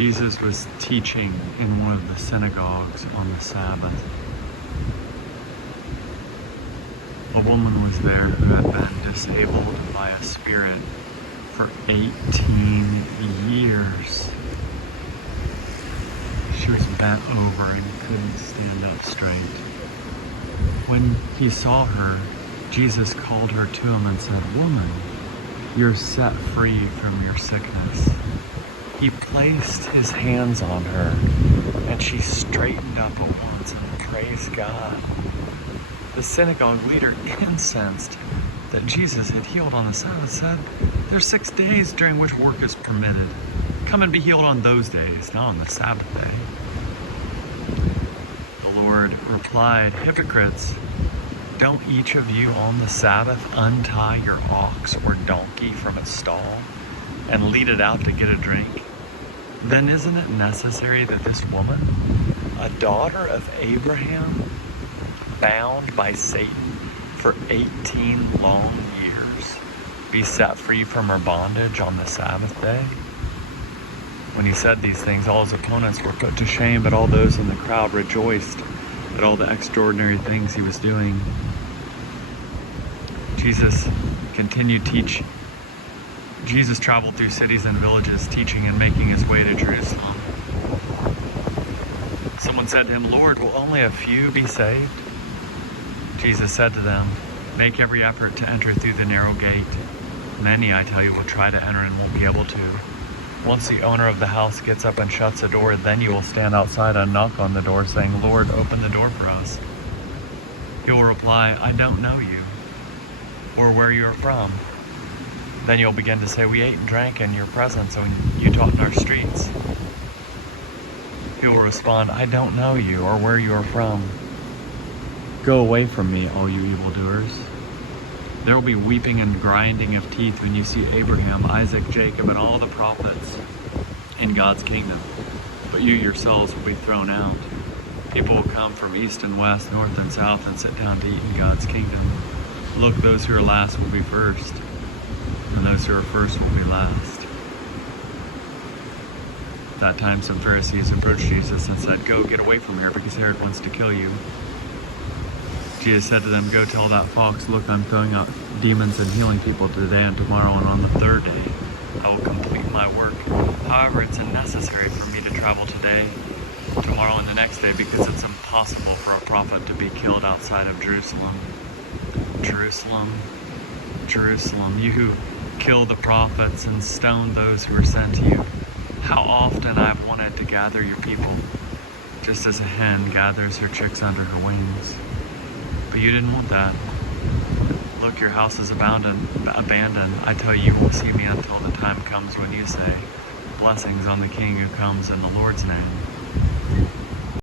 Jesus was teaching in one of the synagogues on the Sabbath. A woman was there who had been disabled by a spirit for 18 years. She was bent over and couldn't stand up straight. When he saw her, Jesus called her to him and said, "Woman, you're set free from your sickness." He placed his hands on her, and she straightened up at once, and praised God. The synagogue leader, incensed that Jesus had healed on the Sabbath, said, "There's 6 days during which work is permitted. Come and be healed on those days, not on the Sabbath day." The Lord replied, "Hypocrites, don't each of you on the Sabbath untie your ox or donkey from its stall and lead it out to get a drink? Then isn't it necessary that this woman, a daughter of Abraham, bound by Satan for 18 long years, be set free from her bondage on the Sabbath day?" When he said these things, all his opponents were put to shame, but all those in the crowd rejoiced at all the extraordinary things he was doing. Jesus continued teaching. Jesus traveled through cities and villages, teaching and making his way to Jerusalem. Someone said to him, "Lord, will only a few be saved?" Jesus said to them, "Make every effort to enter through the narrow gate. Many, I tell you, will try to enter and won't be able to. Once the owner of the house gets up and shuts the door, then you will stand outside and knock on the door, saying, 'Lord, open the door for us.' He will reply, 'I don't know you, or where you are from.' Then you'll begin to say, 'We ate and drank in your presence, and you taught in our streets.' He will respond, 'I don't know you, or where you are from. Go away from me, all you evildoers.' There will be weeping and grinding of teeth when you see Abraham, Isaac, Jacob, and all the prophets in God's kingdom. But you yourselves will be thrown out. People will come from east and west, north and south, and sit down to eat in God's kingdom. Look, those who are last will be first, and those who are first will be last." At that time, some Pharisees approached Jesus and said, "Go, get away from here, because Herod wants to kill you." Jesus said to them, "Go tell that fox, look, I'm throwing out demons and healing people today and tomorrow, and on the third day I will complete my work. However, it's unnecessary for me to travel today, tomorrow, and the next day, because it's impossible for a prophet to be killed outside of Jerusalem. Jerusalem, Jerusalem, you who kill the prophets and stone those who are sent to you. How often I've wanted to gather your people, just as a hen gathers her chicks under her wings. But you didn't want that. Look, your house is abandoned. I tell you, you won't see me until the time comes when you say, 'Blessings on the King who comes in the Lord's name.'"